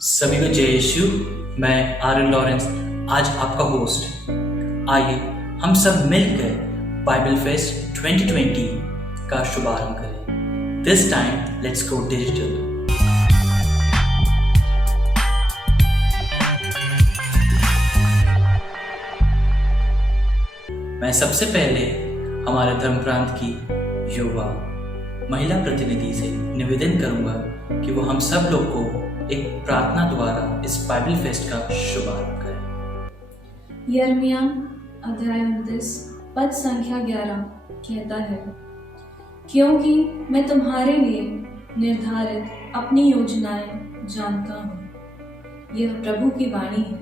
सभी को जय यीशु। मैं आर्यन लॉरेंस आज आपका होस्ट। आइए हम सब मिलकर बाइबल फेस्ट 2020 का शुभारंभ करें। This time let's go digital. मैं सबसे पहले हमारे धर्म प्रांत की युवा महिला प्रतिनिधि से निवेदन करूंगा कि वो हम सब लोग को एक प्रार्थना द्वारा इस बाइबल फेस्ट का शुभारंभ करें। यिर्मयाह अध्याय 29 पद संख्या 11 कहता है, क्योंकि मैं तुम्हारे लिए निर्धारित अपनी योजनाएं जानता हूँ। यह प्रभु की वाणी है।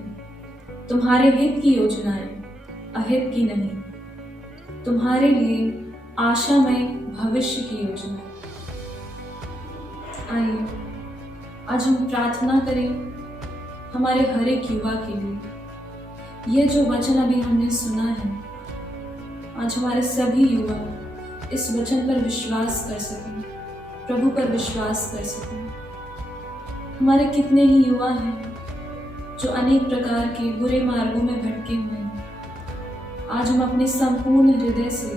तुम्हारे हित की योजनाएं अहित की नहीं, तुम्हारे लिए आशामय भविष्य की योजना। आइए आज हम प्रार्थना करें हमारे हर एक युवा के लिए। यह जो वचन अभी हमने सुना है, आज हमारे सभी युवा इस वचन पर विश्वास कर सकें, प्रभु पर विश्वास कर सकें। हमारे कितने ही युवा हैं जो अनेक प्रकार के बुरे मार्गों में भटके हुए हैं। आज हम अपने संपूर्ण हृदय से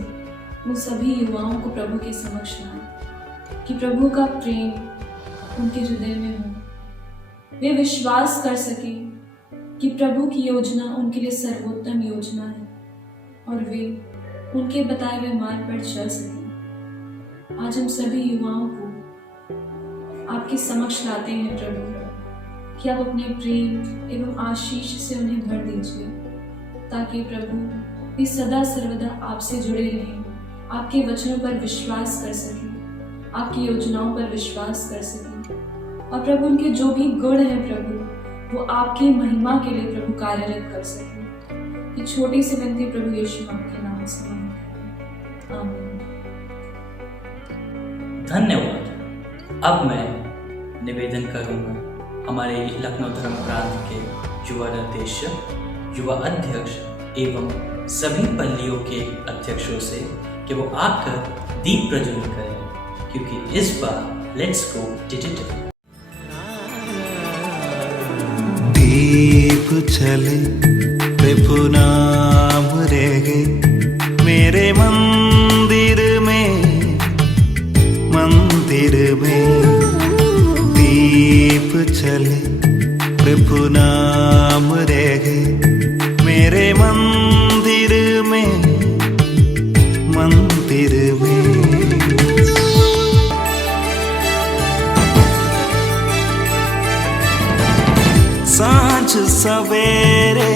उन सभी युवाओं को प्रभु के समक्ष लाएं कि प्रभु का प्रेम उनके हृदय में हो। वे विश्वास कर सकें कि प्रभु की योजना उनके लिए सर्वोत्तम योजना है और वे उनके बताए हुए मार्ग पर चल सकें। आज हम सभी युवाओं को आपके समक्ष लाते हैं प्रभु कि आप अपने प्रेम एवं आशीष से उन्हें भर दीजिए, ताकि प्रभु वे सदा सर्वदा आपसे जुड़े रहें, आपके वचनों पर विश्वास कर सकें, आपकी योजनाओं पर विश्वास कर सकें। और प्रभु उनके जो भी गुण हैं प्रभु, वो आपकी महिमा के लिए प्रभु कार्यरत कर सकें। ये छोटी सी विनती प्रभु यीशु आपके नाम से आमीन। धन्यवाद। अब मैं निवेदन करूंगा हमारे लखनऊ धर्म प्रांत के युवा निर्देशक, युवा अध्यक्ष एवं सभी पल्लियों के अध्यक्षों से कि वो आकर दीप प्रज्वलित करें, क्योंकि इस बार लेट्स गो डिजिटल। दीप चले प्रभु नाम रहेगे मेरे मंदिर में, मंदिर में दीप चले प्रभु नाम रहेगे मेरे मंदिर में, मंदिर में। सांझ सवेरे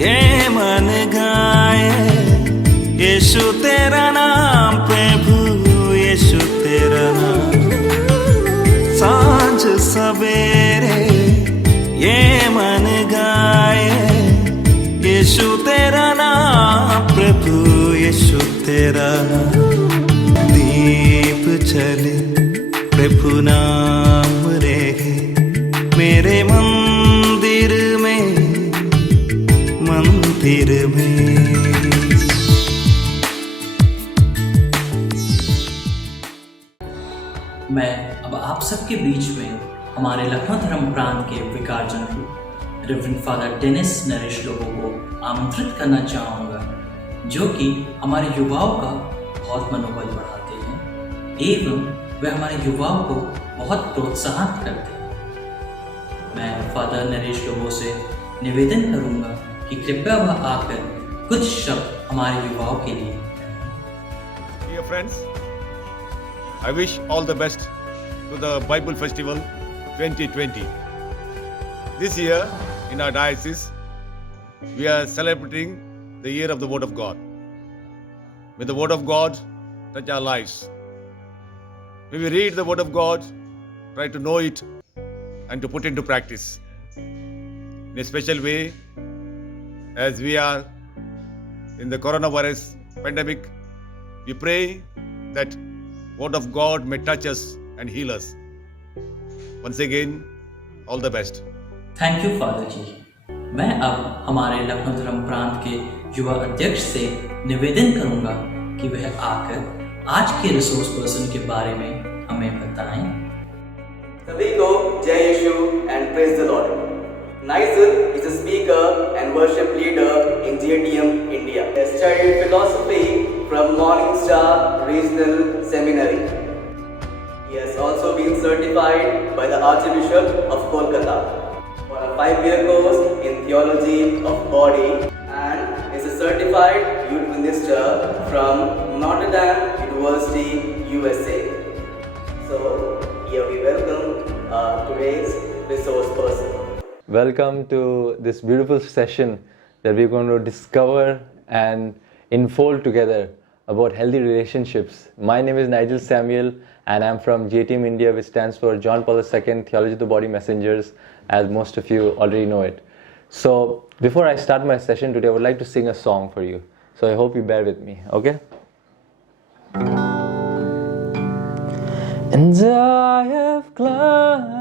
ये मन गाए, यीशु तेरा नाम प्रभु, यीशु तेरा नाम। सांझ सवेरे ये मन गाए, यीशु तेरा नाम प्रभु, यीशु तेरा नाम। दीप चले प्रभु नाम रहे मेरे मंदिर में, मंदिर में। मैं अब आप सबके बीच में हमारे लखनऊ धर्म प्रांत के विकार general reverend father Dennis Naresh लोगों को आमंत्रित करना चाहूँगा, जो कि हमारे युवाओं का बहुत मनोबल बढ़ाते हैं एवं वे हमारे युवाओं को बहुत प्रोत्साहित करते हैं। मैं फादर नरेश लोगों से निवेदन करूंगा कि कृपया वह आकर कुछ शब्द हमारे युवाओं के लिए। Dear friends, I wish all the best to the Bible Festival 2020. This year in our diocese, we are celebrating the year of the Word of God. May the Word of God touch our lives. May we read the Word of God, try to know it and to put into practice. In a special way, as we are in the coronavirus pandemic, we pray that Word of God may touch us and heal us. Once again, all the best. Thank you father ji. मैं अब हमारे लखनऊ धर्म प्रांत के युवा अध्यक्ष से निवेदन करूंगा कि वह आकर आज के रिसोर्स पर्सन के बारे में हमें बताएं। सभी को जय यीशु and and praise the Lord. Nigel is a speaker and worship leader in JTM India. He has studied philosophy from Morning Star Regional Seminary. He has also been certified by the Archbishop of Kolkata for a 5-year course in theology of body and is a certified youth minister from Notre Dame University, USA. So, here we welcome today's resource person. Welcome to this beautiful session that we're going to discover and unfold together about healthy relationships. My name is Nigel Samuel and I'm from JTM India, which stands for John Paul II Theology of the Body Messengers, as most of you already know it. So before I start my session today, I would like to sing a song for you. So I hope you bear with me, okay? And I have climbed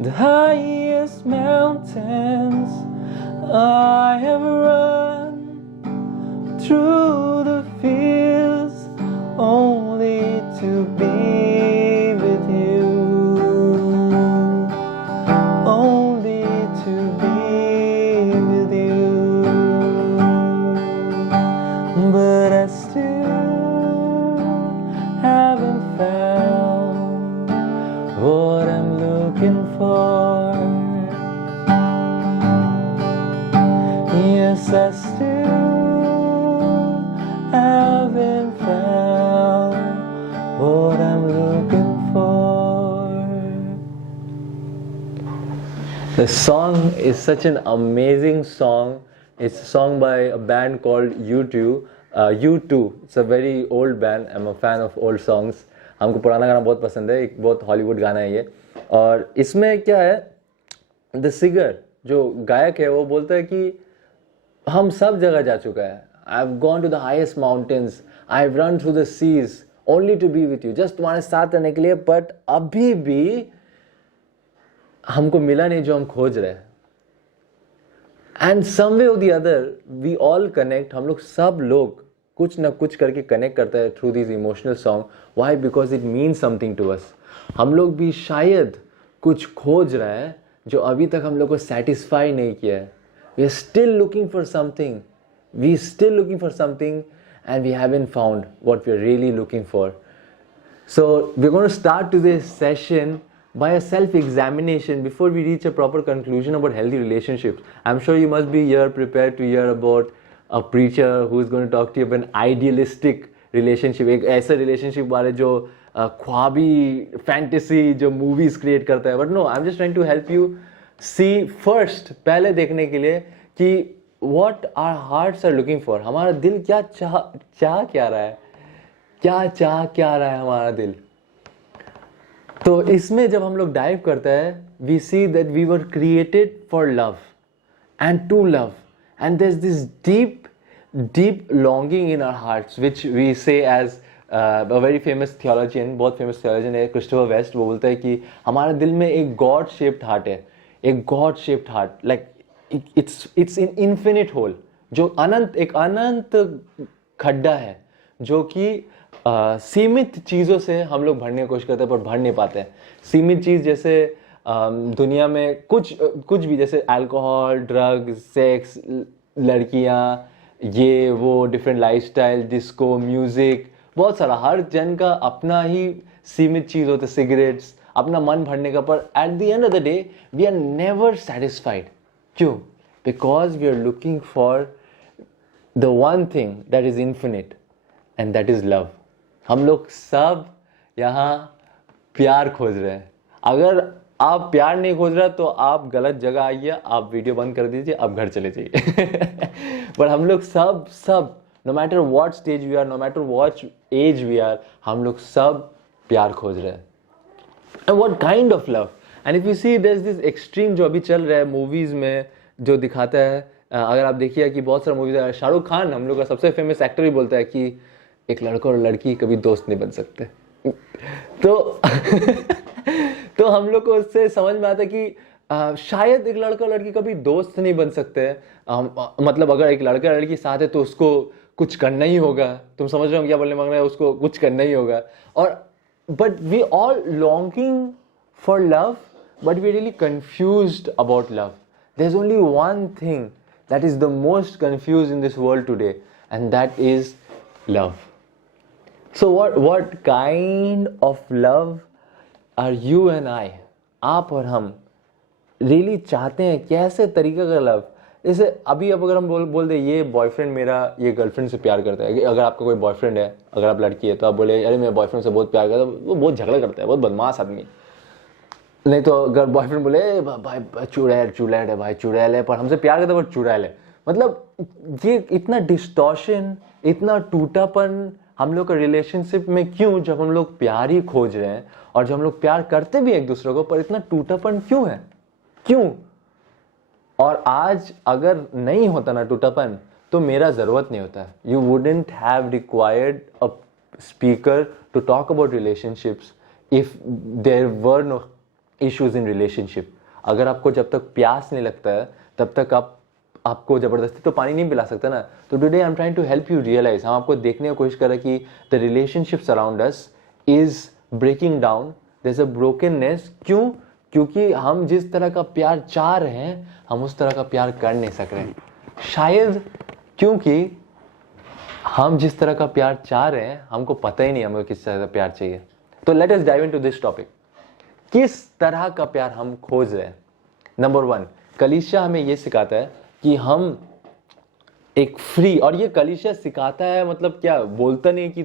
the highest mountains, I have run through the fields only to be with you, only to be with you. But I still haven't found what I'm looking for. Yes, I still haven't found what I'm looking for. The song is such an amazing song. It's a song by a band called U2. U2. It's a very old band. I'm a fan of old songs. हमको पुराना गाना बहुत पसंद है, एक बहुत Hollywood गाना है ये. और इसमें क्या है, द सिंगर जो गायक है वो बोलता है कि हम सब जगह जा चुका है. I have gone to the highest mountains, I have run through the seas only to be with you, just तुम्हारे साथ रहने के लिए. बट अभी भी हमको मिला नहीं जो हम खोज रहे हैं. And some way or the other we all connect. हम लोग सब लोग कुछ ना कुछ करके कनेक्ट करता है through this emotional song. Why? Because it means something to us. हम लोग भी शायद कुछ खोज रहे हैं जो अभी तक हम लोग को सेटिस्फाई नहीं किया है. We are still looking for something, we still looking for something and we haven't found what we are really looking for. So we're going to start today's session by a self-examination before we reach a proper conclusion about healthy relationships. I'm sure you must be here prepared to hear about a preacher who is going to talk to you about an idealistic relationship. एक ऐसा relationship बारे जो ख्वाबी fantasy जो movies create करता है. But no, I'm just trying to help you see first, पहले देखने के लिए कि what our hearts are looking for. हमारा दिल क्या चाह क्या रहा है, क्या रहा है हमारा दिल. तो इसमें जब हम लोग डाइव करते हैं, we see that we were created for love and to love, and there is this deep longing in our hearts which we say as a very famous theologian, बहुत फेमस थियोलॉजियन है Christopher West. वो बोलता है कि हमारे दिल में एक गॉड शेप्ड हार्ट है, एक God shaped heart, like it's in infinite hole, जो एक अनंत खड्डा है जो कि सीमित चीज़ों से हम लोग भरने की कोशिश करते हैं पर भर नहीं पाते हैं. सीमित चीज़ जैसे दुनिया में कुछ भी, जैसे अल्कोहल, ड्रग्स, सेक्स, लड़कियाँ, ये वो डिफरेंट लाइफस्टाइल, डिस्को, म्यूज़िक, बहुत सारा. हर जन का अपना ही सीमित चीज़ होता है, सिगरेट्स, अपना मन भरने का. पर at the end of the day we are never satisfied. क्यों? Because we are looking for the one thing that is infinite and that is love. हम लोग सब यहाँ प्यार खोज रहे हैं. अगर आप प्यार नहीं खोज रहे तो आप गलत जगह आइए, आप वीडियो बंद कर दीजिए, आप घर चले जाइए. पर हम लोग सब no matter what stage we are, no matter what age we are, हम लोग सब प्यार खोज रहे हैं. And what kind of love. And if you see there is this extreme जो अभी चल रहा है मूवीज़ में, जो दिखाता है, अगर आप देखिए कि बहुत सारे मूवीज है, शाहरुख खान हम लोग का सबसे फेमस एक्टर भी बोलता है कि एक लड़का और लड़की कभी दोस्त नहीं बन सकते. तो हम लोग को उससे समझ में आता है कि शायद एक लड़का और लड़की कभी दोस्त नहीं बन सकते. मतलब अगर एक लड़का और लड़की साथ है तो उसको कुछ करना ही होगा. तुम समझ रहे हो क्या बोलने मांग रहे हैं? उसको कुछ करना ही होगा. और but we all longing for love, but we're really confused about love. There's only one thing that is the most confused in this world today, and that is love. So what kind of love are you and I, आप और हम really चाहते हैं? कैसे तरीके का love? जैसे अभी अब अगर हम बोल दे ये बॉयफ्रेंड मेरा ये गर्लफ्रेंड से प्यार करता है, अगर आपका कोई बॉयफ्रेंड है, अगर आप लड़की है तो आप बोले अरे मेरे बॉयफ्रेंड से बहुत प्यार करता है, वो बहुत झगड़ा करता है, बहुत बदमाश आदमी। नहीं तो अगर बॉयफ्रेंड बोले भाई चुड़ैल है भाई, चुड़ैल है पर हमसे प्यार करता है पर चुड़ैल है। मतलब ये इतना डिस्टॉर्शन, इतना टूटापन हम लोग का रिलेशनशिप में क्यों, जब हम लोग प्यार ही खोज रहे हैं और जब हम लोग प्यार करते भी एक दूसरे को, पर इतना टूटापन क्यों है? क्यों? और आज अगर नहीं होता ना टूटापन तो मेरा जरूरत नहीं होता। You wouldn't have required a speaker to talk about relationships if there were no issues in relationship. अगर आपको जब तक प्यास नहीं लगता है तब तक आपको जबरदस्ती तो पानी नहीं पिला सकता ना। तो today I am trying to help you realise, हम आपको देखने की कोशिश कर रहे हैं कि the relationships around us is breaking down, there is a brokenness. क्यों? क्योंकि हम जिस तरह का प्यार चाह रहे हैं हम उस तरह का प्यार कर नहीं सक रहे। शायद क्योंकि हम जिस तरह का प्यार चाह रहे हैं हमको पता ही नहीं हमें किस तरह का प्यार चाहिए। तो let us dive into this topic, किस तरह का प्यार हम खोज रहे हैं। नंबर 1, कलीसिया हमें ये सिखाता है कि हम एक फ्री, और ये कलीसिया सिखाता है मतलब क्या, बोलता नहीं कि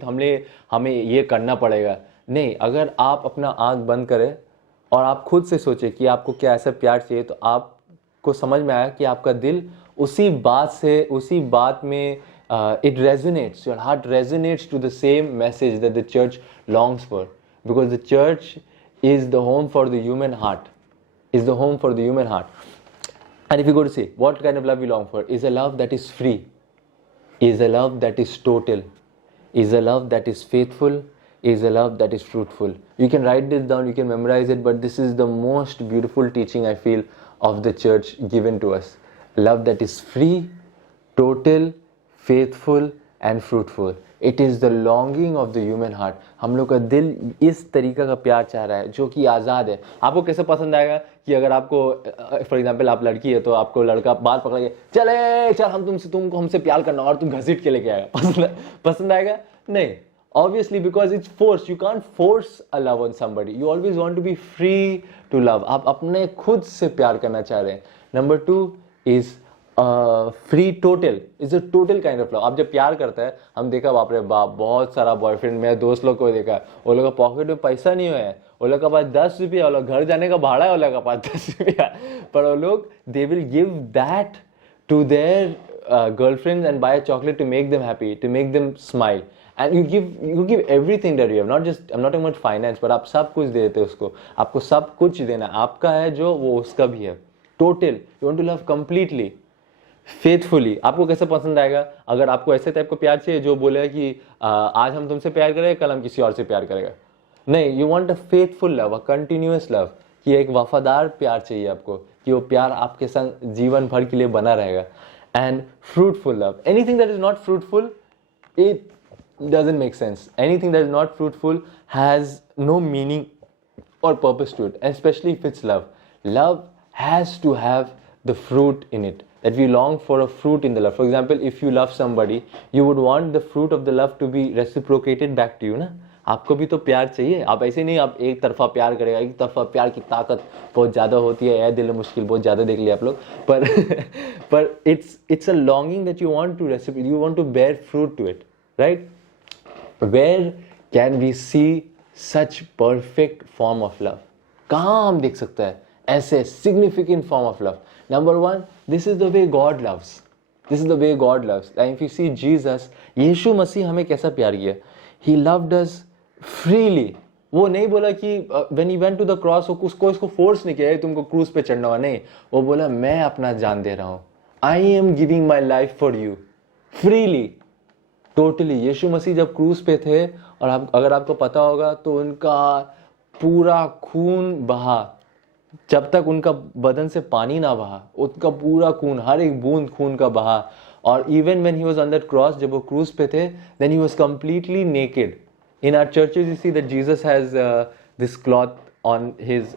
हमें ये करना पड़ेगा। नहीं, अगर आप अपना आंख बंद करें और आप खुद से सोचें कि आपको क्या ऐसा प्यार चाहिए, तो आपको समझ में आया कि आपका दिल उसी बात में it resonates, your heart resonates to the same message that the church longs for, because the church is the home for the human heart, And if you go to see what kind of love we long for, is a love that is free, is a love that is total, is a love that is faithful, is a love that is fruitful. You can write this down, you can memorize it, but this is the most beautiful teaching I feel of the church given to us. Love that is free, total, faithful and fruitful. It is the longing of the human heart. हम लोग का दिल इस तरीका का प्यार चाह रहा है जो कि आज़ाद है। आपको कैसे पसंद आएगा कि अगर आपको फॉर एग्जांपल आप लड़की है तो आपको लड़का बाल पकड़ के चल हम तुमको हमसे प्यार करना, और तुम घसीट के लेके आएगा, पसंद आएगा? नहीं, obviously because it's forced. You can't force a love on somebody. You always want to be free to love. आप अपने खुद से प्यार करना चाह रहे हैं. Number 2 is free total, is a total kind of love. आप जब प्यार करता है, हम देखा बाप रे बाप बहुत सारा बॉयफ्रेंड, मेरे दोस्त लोग को देखा, वो लोग का पॉकेट में पैसा नहीं है, वो लोग के पास 10 रुपया, वो लोग घर जाने का भाड़ा है वो लोग के पास 10 रुपया, पर वो लोग they will give that to their girlfriends and buy chocolate to make them happy, to make them smile. And you give everything that you have, not just, I'm not talking about finance, but आप सब कुछ दे देते उसको, आपको सब कुछ देना, आपका है जो वो उसका भी है. Total, you want to love completely, faithfully. आपको कैसे पसंद आएगा? अगर आपको ऐसे टाइप का प्यार चाहिए जो बोलेगा कि आज हम तुमसे प्यार करेंगे, कल हम किसी और से प्यार करेगा. नहीं, you want a faithful love, a continuous love, कि एक वफादार प्यार चाहिए आपको, कि वो प्यार आपके संग जीवन भर के लिए बना रहेगा. And fruitful love, anything that is not fruitful, it doesn't make sense. Anything that is not fruitful has no meaning or purpose to it, and especially if it's love. Love has to have the fruit in it, that we long for a fruit in the love. For example, if you love somebody, you would want the fruit of the love to be reciprocated back to you, ना? आपको भी तो प्यार चाहिए. आप ऐसे नहीं आप एक तरफा प्यार करेगा, एक तरफा प्यार की ताकत बहुत ज़्यादा होती है. यह दिल मुश्किल बहुत ज़्यादा देख लिया आप लोग, पर it's a longing that you want to reciprocate, you want to bear fruit to it, right? Where can we see such perfect form of love? कहाँ हम देख सकते हैं ऐसे significant form of love? Number 1, this is the way God loves. This is the way God loves. And if you see Jesus, यीशु मसीह हमें कैसा प्यार किया? He loved us freely. वो नहीं बोला कि when he went to the cross, उसको force नहीं किया तुमको क्रूस पे चढ़ना हुआ. नहीं, वो बोला मैं अपना जान दे रहा हूँ. I am giving my life for you. Freely. Totally. Yeshu Masih जब क्रूस पे थे, और अगर आपको पता होगा तो उनका पूरा खून बहा, जब तक उनका बदन से पानी ना बहा, उनका पूरा खून, हर एक बूंद खून का बहा. और even when he was on that cross, जब वो क्रूस पे थे, then he was completely naked. In our churches you see that Jesus has this cloth on his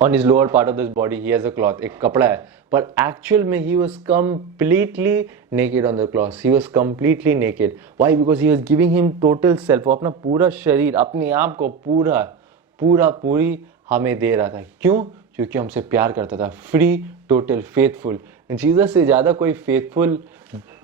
on his lower part of his body he has a cloth, एक कपड़ा है, पर actual में he was completely naked on the cross. He was completely naked. Why? Because he was giving him total self. वो अपना पूरा शरीर, अपने आप को पूरी हमें दे रहा था. क्यों? क्योंकि हमसे प्यार करता था. Free, total, faithful. जीसस से ज़्यादा कोई फेथफुल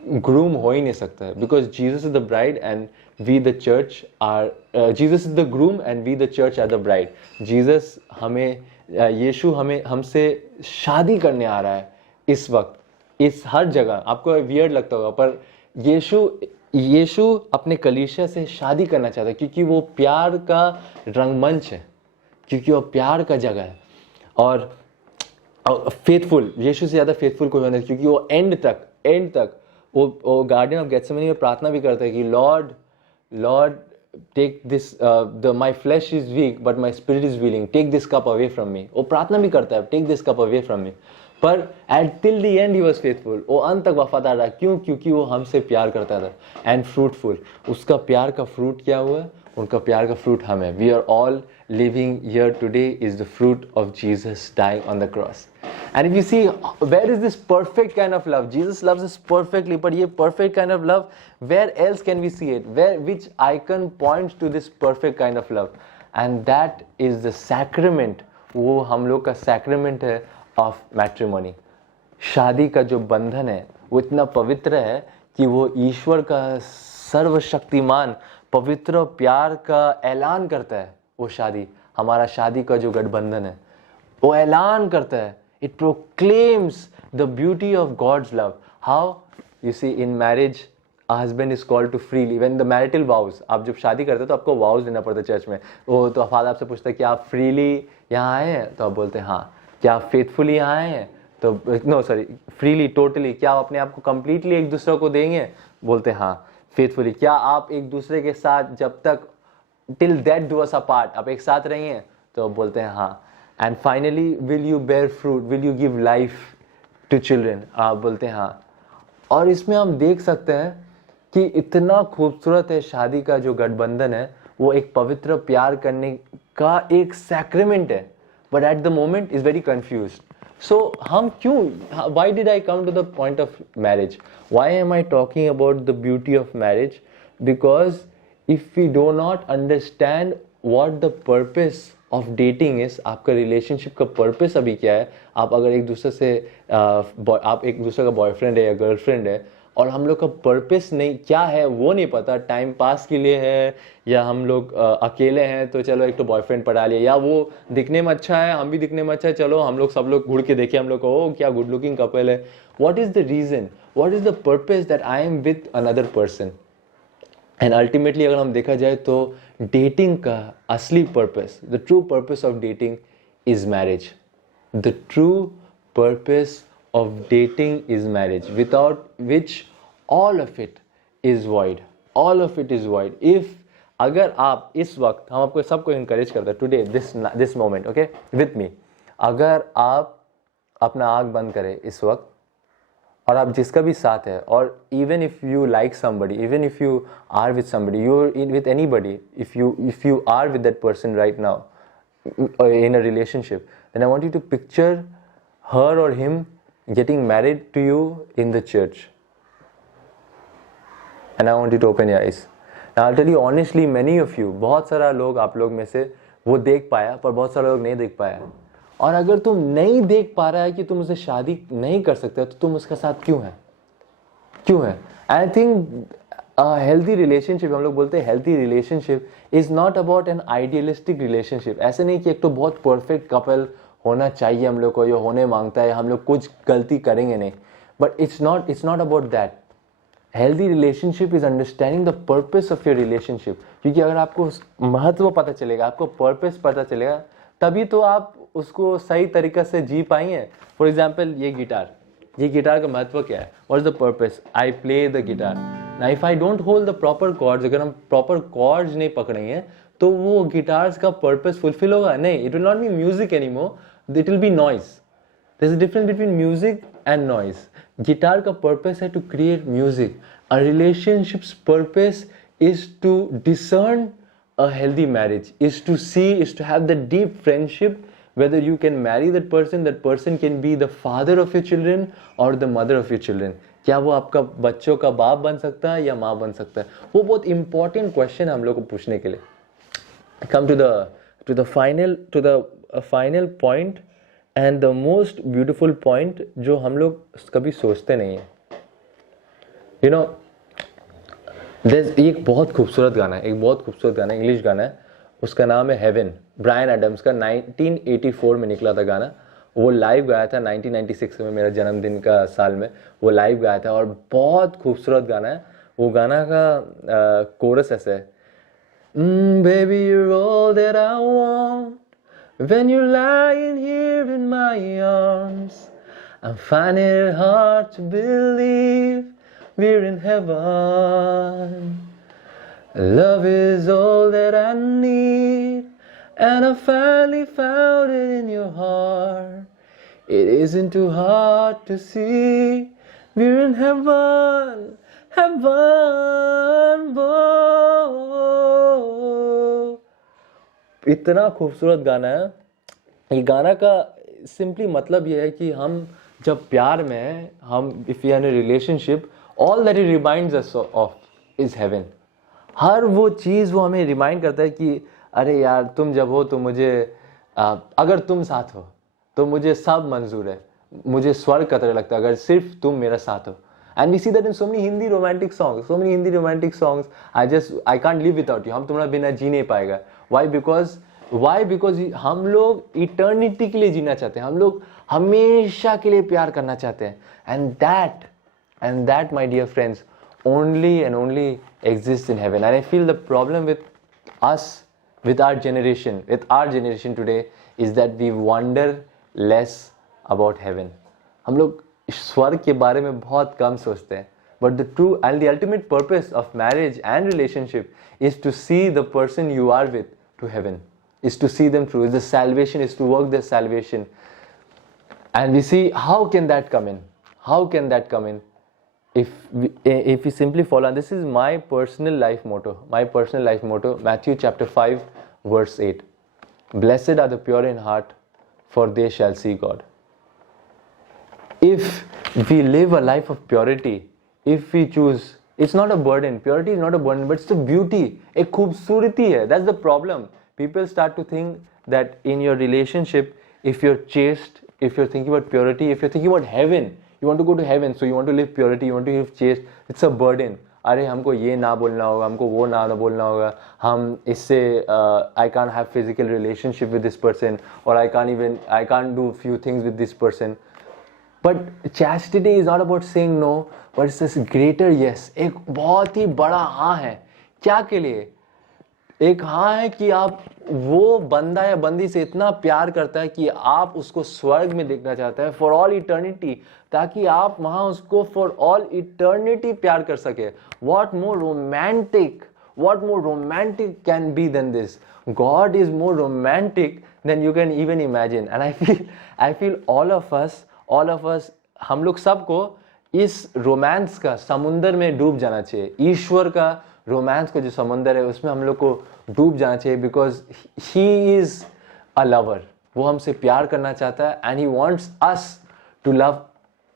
ग्रूम हो ही नहीं सकता है. Because Jesus is the bride and we the church are, Jesus is the groom and we the church are the bride. Jesus हमें, यीशु हमें, हमसे शादी करने आ रहा है इस वक्त, इस हर जगह. आपको वियर्ड लगता होगा, पर यीशु अपने कलीसिया से शादी करना चाहता है, क्योंकि वो प्यार का रंगमंच है, क्योंकि वो प्यार का जगह है. और फेथफुल, यीशु से ज़्यादा फेथफुल कोई नहीं, क्योंकि वो एंड तक वो गार्डन ऑफ गेथसेमनी में प्रार्थना भी करता है कि lord take this, my flesh is weak but my spirit is willing, take this cup away from me. वो प्रार्थना भी करता है, take this cup away from me. पर till the end he was faithful. वो अंत तक वफादार रहा. क्यों? क्योंकि वो हमसे प्यार करता था. And fruitful. उसका प्यार का फ्रूट क्या हुआ? उनका प्यार का फ्रूट हम है. We are all living here today is the fruit of Jesus dying on the cross. And if you see, where is this perfect kind of love? Jesus loves us perfectly, but ये perfect kind of love, where else can we see it? Which icon points to this perfect kind of love? And that is the sacrament. वो हम लोग का sacrament है of matrimony. शादी का जो बंधन है वो इतना पवित्र है कि वो ईश्वर का सर्वशक्तिमान पवित्र प्यार का ऐलान करता है. वो शादी, हमारा शादी का जो गठबंधन है, वो ऐलान करता है. It proclaims the beauty of God's love. How? You see, in marriage a husband is called to freely, when the marital vows, आप जब शादी करते हो तो आपको वाउज लेना पड़ता है चर्च में. वो तो फादर आपसे पूछता है कि आप फ्रीली यहाँ आए हैं, तो आप बोलते हैं हाँ. क्या आप फेथफुली यहाँ आए हैं? तो नो सॉरी, फ्रीली, टोटली. क्या आप अपने आप को कंप्लीटली एक दूसरे को देंगे? बोलते हैं हाँ. फेथफुली. क्या आप एक दूसरे के साथ जब तक till that do us apart, आप एक साथ रहेंगे? तो बोलते हैं हाँ. And finally, will you bear fruit, will you give life to children? आप बोलते हैं हाँ. और इसमें हम देख सकते हैं कि इतना खूबसूरत है शादी का जो गठबंधन है. वो एक पवित्र प्यार करने का एक सैक्रेमेंट है, but at the moment is very confused. So हम क्यों, why did I come to the point of marriage? Why am I talking about the beauty of marriage? Because if we do not understand what the purpose of dating is, आपका relationship का purpose अभी क्या है. आप अगर एक दूसरे से आप एक दूसरे का बॉयफ्रेंड है या गर्लफ्रेंड है, और हम लोग का पर्पस नहीं, क्या है वो नहीं पता, टाइम पास के लिए है या हम लोग अकेले हैं तो चलो एक तो बॉयफ्रेंड पढ़ा लिया, या वो दिखने में अच्छा है, हम भी दिखने में अच्छा है, चलो हम लोग सब लोग घूर के देखें, हम लोग को ओ क्या गुड लुकिंग कपल है. What is the reason, what is the purpose that I am with another person? And ultimately अगर हम देखा जाए तो डेटिंग का असली purpose, the true purpose of dating is marriage. The true purpose of dating is marriage, without which all of it is void. All of it is void. If अगर आप इस वक्त, हम आपको सबको encourage करते हैं today, this moment, okay, with me, अगर आप अपना आँख बंद करें इस वक्त और आप जिसका भी साथ है, और even if you like somebody, even if you are with somebody, you are with anybody, if you are with that person right now in a relationship, then I want you to picture her or him getting married to you in the church, and I want you to open your eyes. Now I'll tell you honestly, many of you, बहुत सारा लोग आप लोग में से वो देख पाया, पर बहुत सारे लोग नहीं देख पाया. और अगर तुम नहीं देख पा रहा है कि तुम उसे शादी नहीं कर सकते, तो तुम उसका साथ क्यों है? आई थिंक हेल्थी रिलेशनशिप, हम लोग बोलते हैं healthy relationship is not about an idealistic relationship. ऐसे नहीं कि एक तो बहुत परफेक्ट कपल होना चाहिए हम लोग को, जो होने मांगता है, हम लोग कुछ गलती करेंगे नहीं, but it's not about that. Healthy relationship is understanding the purpose of your relationship. क्योंकि अगर आपको महत्व पता चलेगा, आपको पर्पस पता चलेगा, तभी तो आप उसको सही तरीके से जी पाएंगे. फॉर एग्जाम्पल, ये गिटार का महत्व क्या है? What is the purpose? I play the guitar. Now if I don't hold the proper chords, अगर हम प्रॉपर कॉर्ड्स नहीं पकड़ेंगे तो वो गिटार्स का पर्पस फुलफिल होगा नहीं. It will not be music anymore, it will be noise. There's a difference between music and noise. Guitar का purpose है to create music. A relationship's purpose is to discern a healthy marriage, is to see, is to have the deep friendship whether you can marry that person can be the father of your children or the mother of your children. क्या वो आपका बच्चों का बाप बन सकता है या माँ बन सकता है? वो बहुत इंपॉर्टेंट क्वेश्चन है हम लोग को पूछने के लिए. Come to the final point and the most beautiful point जो हम लोग कभी सोचते नहीं है. You know, एक बहुत खूबसूरत गाना है, इंग्लिश गाना है, उसका नाम है हेवन. ब्रायन एडम्स का 1984 में निकला था गाना. वो लाइव गाया था 1996 में, मेरा जन्मदिन का साल में वो लाइव गाया था, और बहुत खूबसूरत गाना है. वो गाना का कोरस ऐसे है, baby you're all that I want when you're lying here in my arms. I'm finding it hard to believe we're in heaven. Love is all that I need, and I finally found it in your heart. It isn't too hard to see we're in heaven, heaven. इतना खूबसूरत गाना है. ये गाना का simply मतलब ये है कि हम जब प्यार में हैं, हम if you are in a relationship, all that it reminds us of is heaven. हर वो चीज़ वो हमें रिमाइंड करता है कि अरे यार तुम जब हो तो मुझे अगर तुम साथ हो तो मुझे सब मंजूर है, मुझे स्वर्ग का तरह लगता है अगर सिर्फ तुम मेरा साथ हो. And we see that in so many Hindi romantic songs. I can't live without you. हम तुम्हारा बिना जी नहीं पाएगा. Why? Because हम लोग eternity के लिए जीना चाहते हैं. हम लोग हमेशा के लिए प्यार करना चाहते हैं. And that, my dear friends, only exists in heaven. And I feel the problem with us, with our generation today, is that we wonder less about heaven. हम लोग स्वर्ग के बारे में बहुत कम सोचते हैं. But the true and the ultimate purpose of marriage and relationship is to see the person you are with to heaven, is to see them through, is the salvation, is to work their salvation. And we see how can that come in if we simply follow. And this is my personal life motto, Matthew chapter 5 verse 8. Blessed are the pure in heart, for they shall see God. If we live a life of purity, if we choose, it's not a burden. Purity is not a burden, but it's a beauty. एक खूबसूरती है. That's the problem. People start to think that in your relationship, if you're chaste, if you're thinking about purity, if you're thinking about heaven, you want to go to heaven, so you want to live purity, you want to live chaste, it's a burden. अरे हमको ये ना बोलना होगा, हमको वो ना बोलना होगा, हम इससे I can't have physical relationship with this person, or I can't do few things with this person. But chastity is not about saying no, but it's this greater yes. एक बहुत ही बड़ा हाँ है. क्या के लिए? एक हाँ है कि आप वो बंदा या बंदी से इतना प्यार करता है कि आप उसको स्वर्ग में देखना चाहते हैं फॉर ऑल इटर्निटी, ताकि आप वहाँ उसको फॉर ऑल इटर्निटी प्यार कर सके. What more romantic can be than this? God is more romantic than you can even imagine. And I feel all of us, हम लोग सबको इस रोमांस का समुंदर में डूब जाना चाहिए. ईश्वर का रोमांस का जो समुंदर है उसमें हम लोग को डूब जाना चाहिए, because he is a lover. वो हमसे प्यार करना चाहता है, and he wants us to love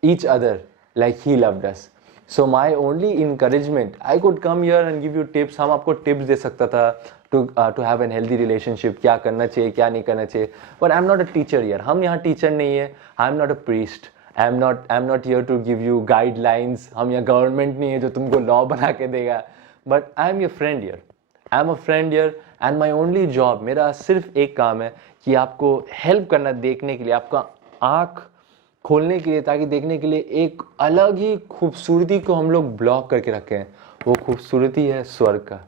each other like he loved us. So my only encouragement, I could come here and give you tips. हम आपको टिप्स दे सकता था to have an healthy relationship, क्या करना चाहिए क्या नहीं करना चाहिए. But I'm not a teacher here. हम यहाँ टीचर नहीं है. I'm not a priest. I'm not here to give you guidelines. हम यहाँ गवर्नमेंट नहीं है जो तुमको लॉ बना के देगा. But I'm your friend here. I'm a friend here, and my only job, मेरा सिर्फ एक काम है कि आपको हेल्प करना, देखने के लिए, आपका आँख खोलने के लिए, ताकि देखने के लिए एक अलग ही खूबसूरती को हम लोग ब्लॉक करके रखे हैं. वो खूबसूरती है स्वर्ग का.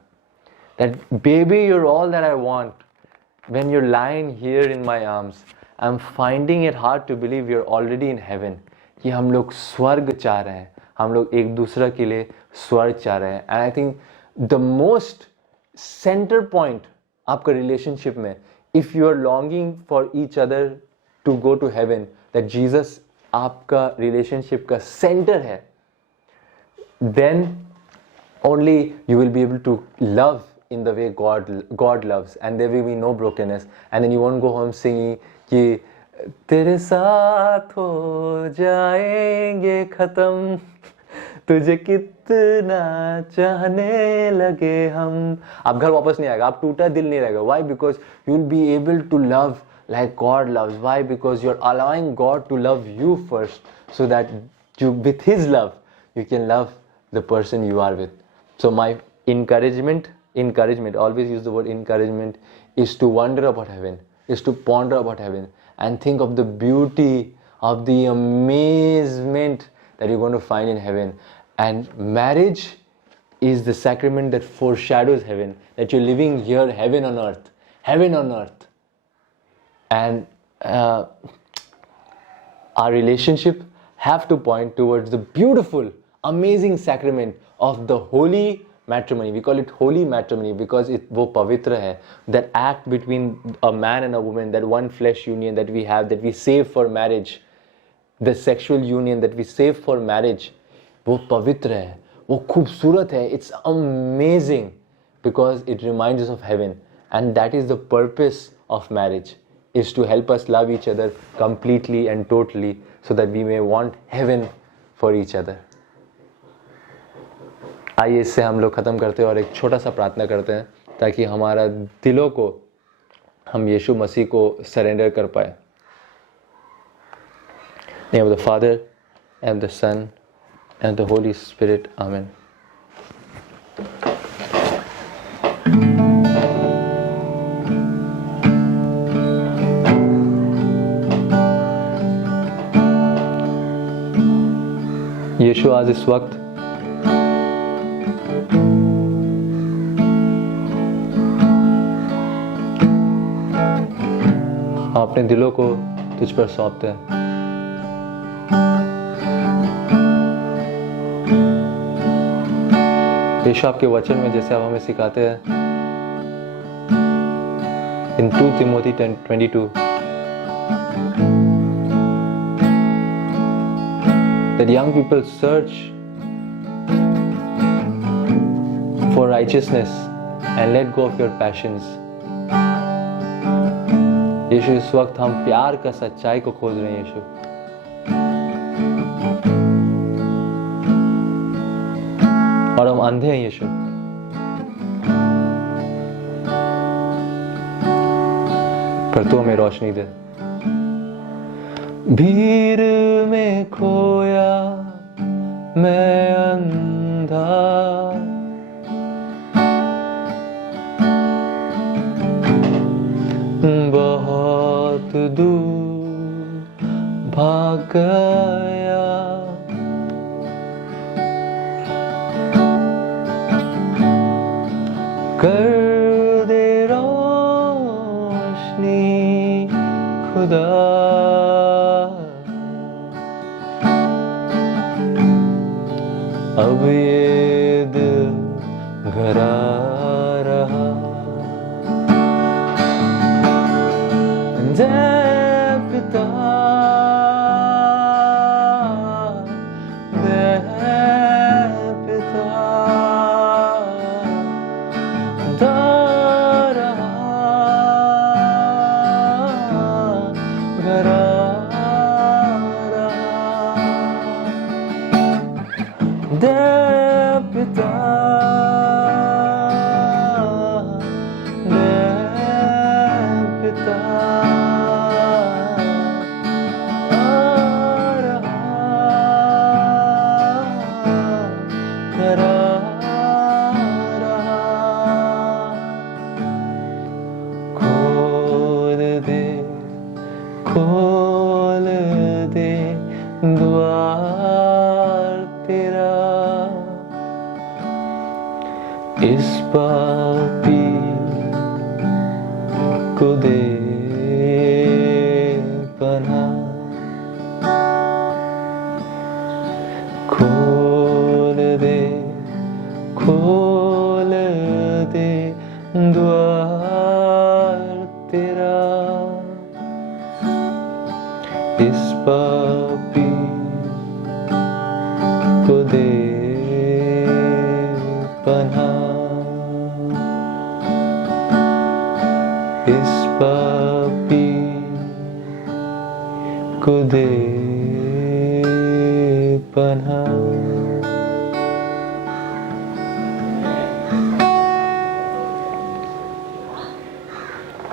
That baby, you're all that I want. When you're lying here in my arms, I'm finding it hard to believe you're already in heaven. कि हम लोग स्वर्ग चाह रहे हैं, हम लोग एक दूसरे के लिए स्वर्ग चाह रहे हैं. And I think the most center point आपका relationship में, if you are longing for each other to go to heaven, that Jesus आपका relationship का center है, then only you will be able to love in the way God loves, and there will be no brokenness. And then you won't go home singing कि तेरे साथ हो जाएंगे ख़त्म, तुझे कितना चाहने लगे हम। आप घर वापस नहीं आएगा, आप टूटा दिल नहीं रहेगा। Why? Because you will be able to love like God loves. Why? Because you're allowing God to love you first, so that you, with His love, you can love the person you are with. So my encouragement, always use the word encouragement, is to wonder about heaven, is to ponder about heaven, and think of the beauty, of the amazement that you're going to find in heaven. And marriage is the sacrament that foreshadows heaven, that you're living here, heaven on earth, heaven on earth. And our relationship have to point towards the beautiful, amazing sacrament of the holy matrimony. We call it holy matrimony because वो पवित्र है. That act between a man and a woman, that one flesh union that we have, that we save for marriage, the sexual union that we save for marriage, वो पवित्र है, वो खूबसूरत है. It's amazing because it reminds us of heaven, and that is the purpose of marriage, is to help us love each other completely and totally, so that we may want heaven for each other. आइए इससे हम लोग ख़त्म करते हैं और एक छोटा सा प्रार्थना करते हैं ताकि हमारा दिलों को हम यीशु मसीह को सरेंडर कर पाए. Name of the Father and the Son and the Holy Spirit. Amen. यीशु आज इस वक्त हम अपने दिलों को तुझ पर सौंपते हैं. यीशु आपके वचन में जैसे आप हमें सिखाते हैं in 2 Timothy 10:22 that young people search for righteousness and let go of your passions. यीशु इस वक्त हम प्यार का सच्चाई को खोज रहे हैं. यीशु और हम अंधे हैं. यीशु पर तू हमें रोशनी दे. भीड़ में खोया मैं अंधा, बहुत दूर भाग गया. कर दे रोशनी खुदा, अब ये दिल घरा रहा. जय पिता, जय पिता, रहा घरा रहा. जय पिता, जय पिता, खोल दे द्वार तेरा इस पापी को दे पनाह. खोल दे द्वार तेरा इस पापी को दे पनाह. इस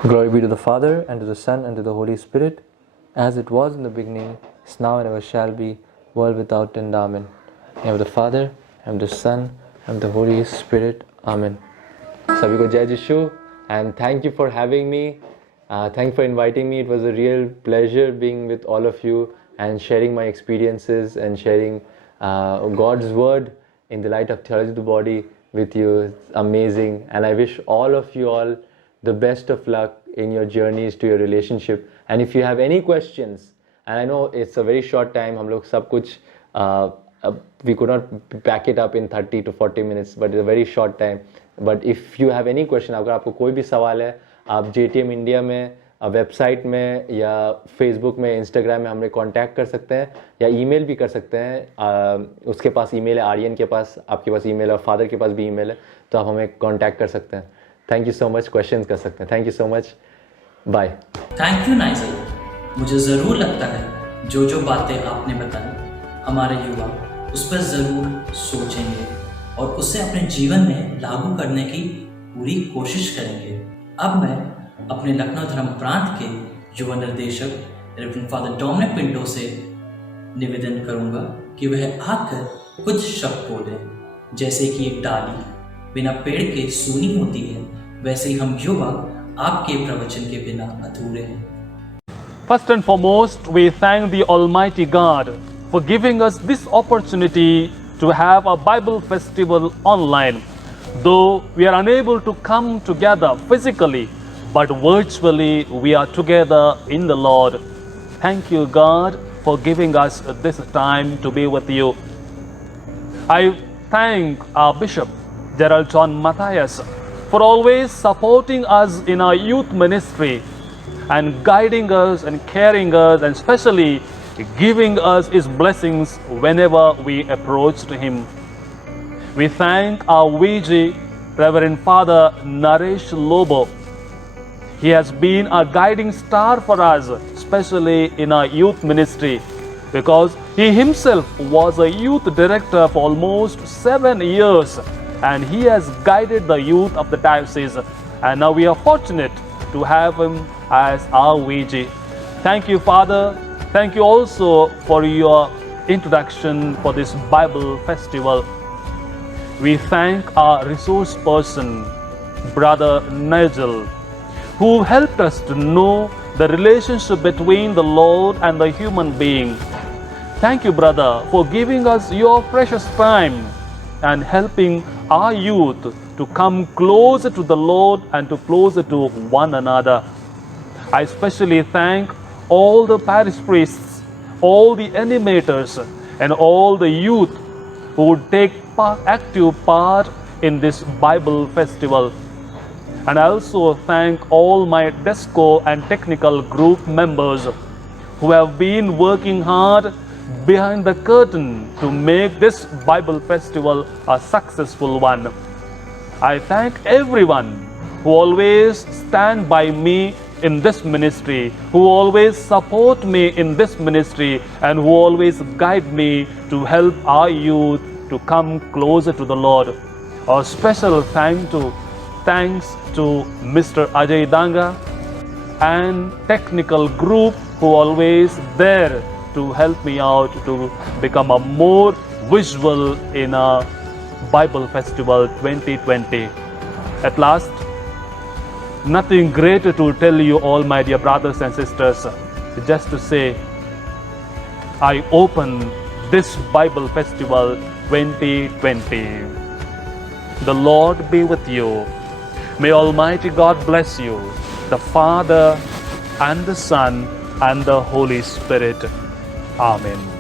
Glory be to the Father, and to the Son, and to the Holy Spirit, as it was in the beginning, is now, and ever shall be, world without end. Amen. In the name of the Father, and the Son, and the Holy Spirit. Amen. सभी को जय यीशु, and thank you for having me. Thank you for inviting me. It was a real pleasure being with all of you and sharing my experiences and sharing God's word in the light of theology of the body with you. It's amazing, and I wish all of you all the best of luck in your journeys to your relationship. And if you have any questions, and I know it's a very short time, हम लोग सब कुछ we could not pack it up in 30 to 40 minutes, but it's a very short time. But if you have any question, अगर आपको कोई भी सवाल है, आप JTM इंडिया में वेबसाइट में या फेसबुक में, इंस्टाग्राम में हमें कांटेक्ट कर सकते हैं, या ईमेल भी कर सकते हैं. उसके पास ईमेल है, आर्यन के पास, आपके पास ईमेल है, और फादर के पास भी ईमेल है, तो आप हमें कांटेक्ट कर सकते हैं. Thank you so much. Questions कर सकते हैं. Thank you so much. Bye. Thank you Nigel. मुझे ज़रूर लगता है जो बातें आपने बताई हमारे युवा उस पर ज़रूर सोचेंगे और उसे अपने जीवन में लागू करने की पूरी कोशिश करेंगे. अब मैं अपने लखनऊ धर्म प्रांत के युवा निर्देशक रेवरेंड फादर डोमिनिक पिंटो से निवेदन करूंगा कि वह आकर कुछ शब्द बोले. जैसे कि एक डाली बिना पेड़ के सूनी होती है, वैसे ही हम युवा आपके प्रवचन के बिना अधूरे हैं. First and foremost, we thank the Almighty God for giving us this opportunity to have a Bible festival online. Though we are unable to come together physically, but virtually we are together in the Lord. Thank you, God, for giving us this time to be with you. I thank our Bishop, Gerald John Matthias, for always supporting us in our youth ministry and guiding us and caring us, and especially giving us his blessings whenever we approached him. We thank our VG, Reverend Father Naresh Lobo. He has been a guiding star for us, especially in our youth ministry, because he himself was a youth director for almost 7 years, and he has guided the youth of the diocese, and now we are fortunate to have him as our VG. Thank you, Father. Thank you also for your introduction for this Bible festival. We thank our resource person, Brother Nigel, who helped us to know the relationship between the Lord and the human being. Thank you, brother, for giving us your precious time and helping our youth to come closer to the Lord and to closer to one another. I especially thank all the parish priests, all the animators, and all the youth who would take active part in this Bible festival. And I also thank all my DESCO and technical group members who have been working hard behind the curtain to make this Bible festival a successful one. I thank everyone who always stand by me in this ministry, who always support me in this ministry, and who always guide me to help our youth to come closer to the Lord. A special thanks to Mr. Ajay Danga and technical group who always there to help me out to become a more visual in a Bible Festival 2020. At last, nothing greater to tell you all, my dear brothers and sisters, just to say, I open this Bible Festival 2020. The Lord be with you. May Almighty God bless you, the Father and the Son and the Holy Spirit. Amen.